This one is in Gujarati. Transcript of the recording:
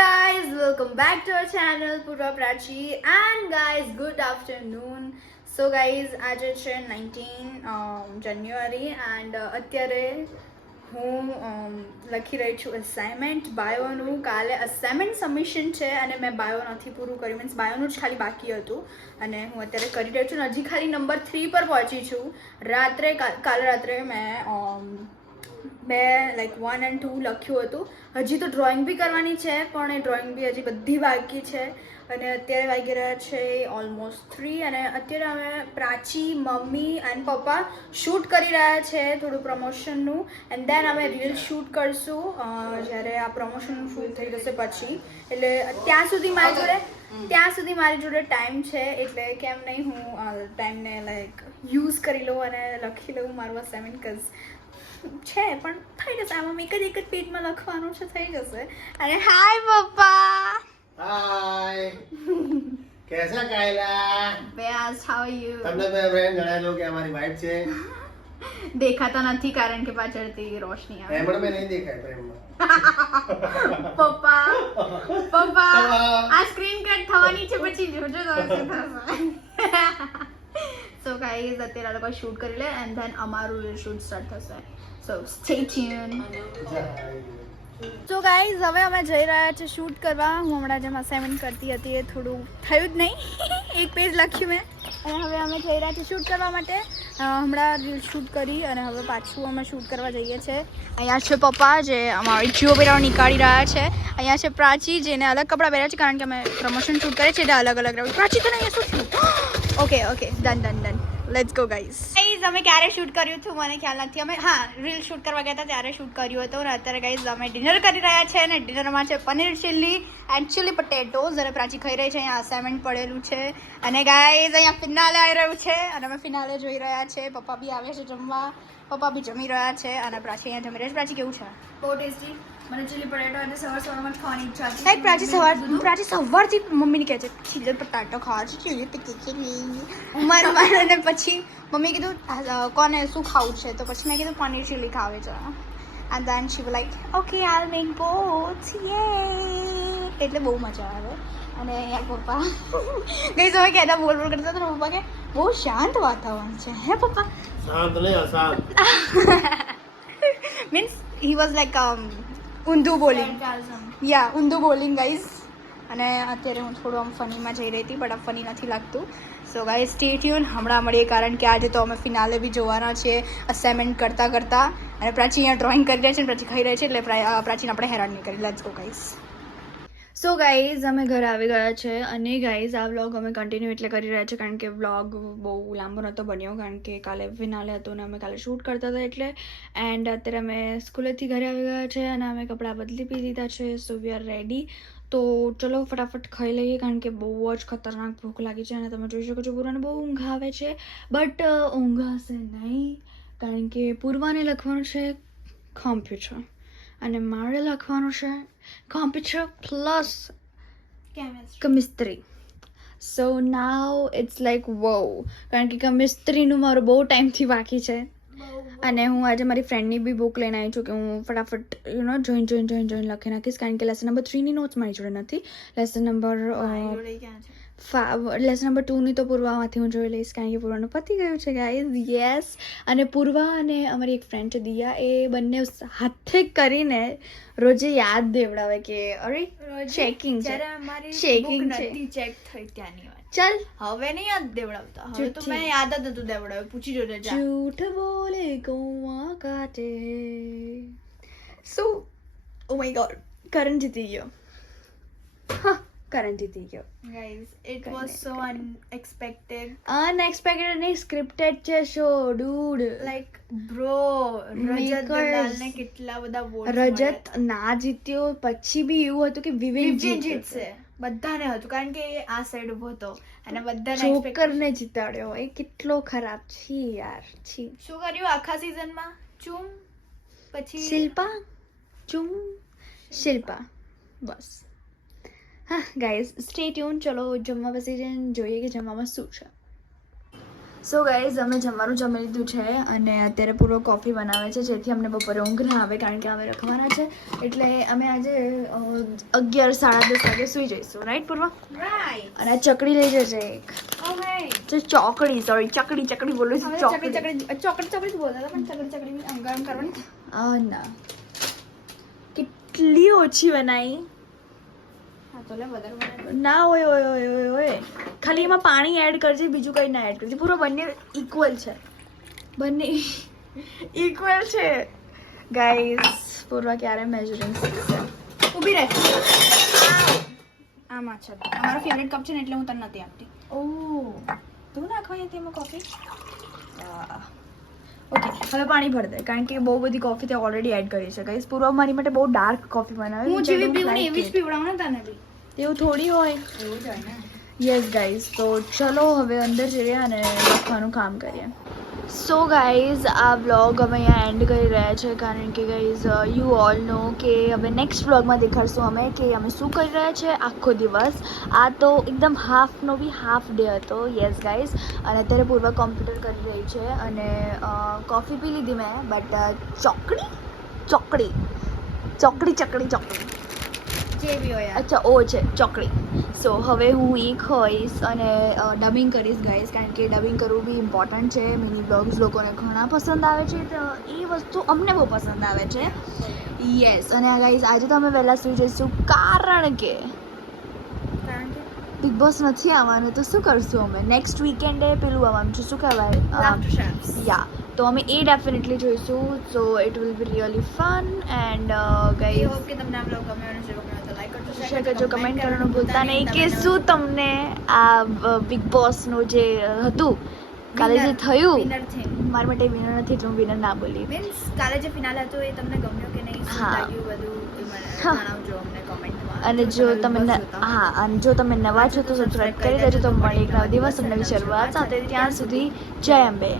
guys, welcome back to our channel Purva Prachi, and guys, good afternoon. So guys, આજે છે 19 જાન્યુઆરી એન્ડ અત્યારે હું લખી રહી છું અસાઇનમેન્ટ બાયોનું. કાલે અસાઇનમેન્ટ સબમિશન છે અને મેં બાયો નથી પૂરું કર્યું, મીન્સ બાયોનું જ ખાલી બાકી હતું અને હું અત્યારે કરી રહી છું. હજી ખાલી નંબર 3 પર પહોંચી છું. કાલે રાત્રે મેં લાઈક 1 and 2 લખ્યું હતું. હજી તો ડ્રોઈંગ બી કરવાની છે પણ એ ડ્રોઈંગ બી હજી બધી બાકી છે અને અત્યારે વાગી રહ્યા છે ઓલમોસ્ટ 3 અને અત્યારે અમે પ્રાચી, મમ્મી એન્ડ પપ્પા શૂટ કરી રહ્યા છે થોડું પ્રમોશનનું એન્ડ દેન અમે રીલ શૂટ કરશું જ્યારે આ પ્રમોશનનું શૂટ થઈ જશે પછી. એટલે ત્યાં સુધી મારી જોડે ટાઈમ છે, એટલે કેમ નહીં હું ટાઈમને લાઈક યુઝ કરી લઉં અને લખી લઉં મારું અસાઇનમેન્ટ છે. પણ થઈ જશે, આમાં એક જ પેજમાં લખવાનું છે, થઈ જશે. અને હાય પપ્પા. હાય कैसा कायला બેસ, હાઉ આર યુ? તમને મેં ફ્રેન્ડ જણાવી દઉં કે અમારી વાઈફ છે. દેખાતા નથી કારણ કે પાછળથી રોશની આવે. એમણે મેં નહીં દેખાય પ્રેમમાં. પપ્પા આ સ્ક્રીન કટ થવાની છે, પછી જોજો તો શું થશે. સો ગાઈઝ અત્યારે આ લોકો શૂટ કરી લે એન્ડ ધેન અમારું શૂટ સ્ટાર્ટ થશે. સો સ્ટે ટ્યુન. સો ગાઈઝ હવે અમે જઈ રહ્યા છીએ શૂટ કરવા. હું હમણાં જેમ અસાઇનમેન્ટ કરતી હતી એ થોડું થયું જ નહીં, એક પેજ લખ્યું મેં અને હવે અમે જઈ રહ્યા છીએ શૂટ કરવા માટે. હમણાં રીલ શૂટ કરી અને હવે પાછું અમે શૂટ કરવા જઈએ છીએ. અહીંયા છે પપ્પા જે અમારી જીઓ પહેરાવ નીકાળી રહ્યા છે. અહીંયા છે પ્રાચી જેને અલગ કપડાં પહેર્યા છે કારણ કે અમે પ્રમોશન શૂટ કરીએ છીએ એટલે અલગ અલગ રહ્યું. પ્રાચી તો નહીં, શું થયું? Okay done let's go guys. અમે ક્યારે શૂટ કર્યું હતું મને ખ્યાલ નથી. અમે રીલ શૂટ કરવા ગયા હતા ત્યારે શૂટ કર્યું હતું અને અત્યારે ગાઈઝ અમે ડિનર કરી રહ્યા છે અને ડિનરમાં છે પનીર ચીલ્લી એન્ડ ચીલી પટેટોઝ અને પ્રાચી ખાઈ રહી છે. અહીંયા અસાઇનમેન્ટ પડેલું છે અને ગાઈઝ અહીંયા ફિનાલે આવી રહ્યું છે અને અમે ફિનાલે જોઈ રહ્યા છે. પપ્પા બી આવે છે જમવા, પપ્પા બી જમી રહ્યા છે અને પ્રાચી અહીંયા જમી રહી છે. પ્રાચી કેવું છે? બહુ ટેસ્ટી. મને ચીલી પટેટો અને સવારમાં જ ખાવાની ઈચ્છા હતી. લાઈક પ્રાચી સવારથી મમ્મીને કહે છે ચીલી પટાટો ખાવા છે, ચીલી પીકી મારું અને પછી મમ્મી કીધું કોને શું ખાવું છે તો પછી મેં કીધું પનીર ચીલી ખાવે છે and then she was like okay I will make both yeah. એટલે બહુ મજા આવે. અને અહીંયા પપ્પા ગઈ સમય કહેતા બોલ કરતા તો પપ્પા કે બહુ શાંત વાતાવરણ છે. હે પપ્પા? શાંત નહીં, અશાંત. મીન્સ હી વોઝ લાઈક ઊંધું બોલિંગ. ઊંધું બોલિંગ ગાઈઝ. અને અત્યારે હું થોડું આમ ફનીમાં જઈ રહી હતી બટ આ ફની નથી લાગતું. So guys stay tune. હમણાં મળીએ કારણ કે આજે તો અમે ફિનાલે બી જોવાના છીએ અસાઇનમેન્ટ કરતાં અને પ્રાચી અહીંયા ડ્રોઈંગ કરી રહી છે અને પ્રાચી ખાઈ રહી છે એટલે પ્રાચીને આપણે હેરાન નહીં કરી. Let's go guys. So guys અમે ઘરે આવી ગયા છે અને ગાઈઝ આ વ્લોગ અમે કન્ટિન્યુ એટલે કરી રહ્યા છે કારણ કે વ્લોગ બહુ લાંબો નહોતો બન્યો કારણ કે કાલે ફિનાલે હતું ને અમે કાલે શૂટ કરતા હતા એટલે. એન્ડ અત્યારે અમે સ્કૂલેથી ઘરે આવી ગયા છે અને અમે કપડાં બદલી પી દીધા છે. સો વી આર રેડી. તો ચલો ફટાફટ ખાઈ લઈએ કારણ કે બહુ જ ખતરનાક ભૂખ લાગી છે અને તમે જોઈ શકો છો પૂર્વાને બહુ ઊંઘ આવે છે બટ ઊંઘ હશે નહીં કારણ કે પૂર્વાને લખવાનું છે કોમ્પ્યુટર અને મારે લખવાનું છે computer plus chemistry. So now it's like વો કારણ કે કેમિસ્ટ્રીનું મારું બહુ ટાઈમથી બાકી છે અને હું આજે મારી ફ્રેન્ડની બી બુક લઈને આવી છું કે હું ફટાફટ જોઈન લખી નાખીશ કારણ કે લેસન નંબર 3ની નોટ્સ મારી જોડે નથી. લેસન નંબર 2ની તો પૂર્વામાંથી હું જોઈ લઈશ કારણ કે પૂર્વાનું પતી ગયું છે ગાઈઝ. યસ. અને પૂર્વા અને અમારી એક ફ્રેન્ડ છે દિયા, એ બંને હાથે કરીને રોજે યાદ દેવડાવે કે અરે ચેકિંગ છે ચેકિંગ છે ચેક થઈ ત્યાંની વાત. ચાલ હવે નહીં યાદ દેવડાવતા, હવે તો મેં યાદ જ નતું દેવડાવ્યું. પૂછી જોજે જા. झूठ बोले कौआ काटे. સો ઓ માય ગોડ, કરણ જીતી ગયો. કરણ જીતી ગયો guys. It was so unexpected. Unexpected નહીં, સ્ક્રિપ્ટેડ છે શો ડૂડ. લાઈક બ્રો રજત દલાલને કેટલા બધા વોટ. રજત ના જીત્યો પછી બી એવું હતું કે વિવેક જીતશે, બધાને હતું કારણ કે એ આ સાઈડ ઉભો હતો અને બધાને જોકરને જીતાડ્યો. એ કેટલો ખરાબ છે યાર. છી. શું કર્યું આખા સીઝનમાં? ચૂમ, પછી શિલ્પા બસ. હા ગાઈઝ સ્ટે ટ્યુન. ચલો જમવા બેસી જઈને જોઈએ કે જમવામાં શું છે. સો ગાઈઝ અમે જમવાનું જમી લીધું છે અને અત્યારે પૂરો કોફી બનાવે છે જેથી અમને બપોરે ઊંઘ ના આવે કારણ કે અમે રખવાના છે એટલે અમે આજે 11 સાડા 10 વાગે સૂઈ જઈશું રાઈટ પૂર્વા રાઈટ અને આ ચકડી લઈ જશે એક ઓકે જે ચોકડી સોરી ચકડી બોલું છું ચોકડી બોલતા હતા પણ ચકડી બી ગરમ કરવાની ના કેટલી ઓછી બનાવી હા તો લે વધારે બનાવી ના ઓય ખાલી એમાં પાણી એડ કરજે બીજું કંઈ ના એડ કરજે પૂરો બંને ઇક્વલ છે બંને ઇક્વલ છે ગાઈઝ પૂર્વા ક્યારે મેજરિંગ શીખશે ઊભી રહે આમાં છે અમારો ફેવરેટ કપ છે ને એટલે હું તને નથી આપતી ઓહ તું નાખવાની હતી એમાં કોફી ઓકે હવે પાણી ભર દે કારણ કે બહુ બધી કોફી તે ઓલરેડી એડ કરી છે ગાઈઝ પૂર્વા મારી માટે બહુ ડાર્ક કોફી બનાવે હું જેવી પીવું ને એવી જ પીવડાવું ને તને બી એવું થોડી હોય એવું જ હોય ને યસ ગાઈઝ તો ચલો હવે અંદર જઈએ અને લખવાનું કામ કરીએ સો ગાઈઝ આ વ્લોગ અમે અહીંયા એન્ડ કરી રહ્યા છે કારણ કે ગાઈઝ યુ ઓલ નો કે હવે નેક્સ્ટ વ્લોગમાં દેખાડશું અમે કે અમે શું કરી રહ્યા છે આખો દિવસ આ તો એકદમ હાફનો બી હાફ ડે હતો યસ ગાઈઝ અને અત્યારે પૂર્વ કોમ્પ્યુટર કરી રહી છે અને કોફી પી લીધી મેં બટ ચોકડી જે બી હોય યાર અચ્છા ઓ છે ચોકડી સો હવે હું એ ખાઈશ અને ડબિંગ કરીશ ગાઈઝ કારણ કે ડબિંગ કરવું બી ઇમ્પોર્ટન્ટ છે મિની બ્લોગ્સ લોકોને ઘણા પસંદ આવે છે તો એ વસ્તુ અમને બહુ પસંદ આવે છે યસ અને ગાઈઝ આજે તો અમે વહેલા સુઈ જઈશું કારણ કે બિગ બોસ નથી આવવાનું તો શું કરશું અમે નેક્સ્ટ વીકેન્ડે પેલું આવવાનું છે શું કહેવાય Laughter Chefs. યા તો અમે એ ડેફિનેટલી જોઈશું so it will be really fun and I guys hope કે તમને આ બ્લોગ ગમ્યો અને જો ગમ્યો તો લાઈક કરજો શેર કરજો કમેન્ટ કરવાનું ભૂલતા નહીં કે શું તમને આ બિગ બોસનું જે હતું કાલે જે થયું વિનર થીમ મારા માટે વિનર નથી એટલે હું વિનર ના બોલી મીન્સ કાલે જે ફિનાલે હતો એ તમને ગમ્યો કે નહીં શું હા. લાગ્યું બધું એ મને હા. જણાવજો અમને કોમેન્ટમાં અને જો તમે અને જો તમે નવા છો તો સબસ્ક્રાઈબ કરી દેજો તો મળે એક નવા દિવસ અને નવી શરૂઆત સાથે ત્યાં સુધી જય અંબે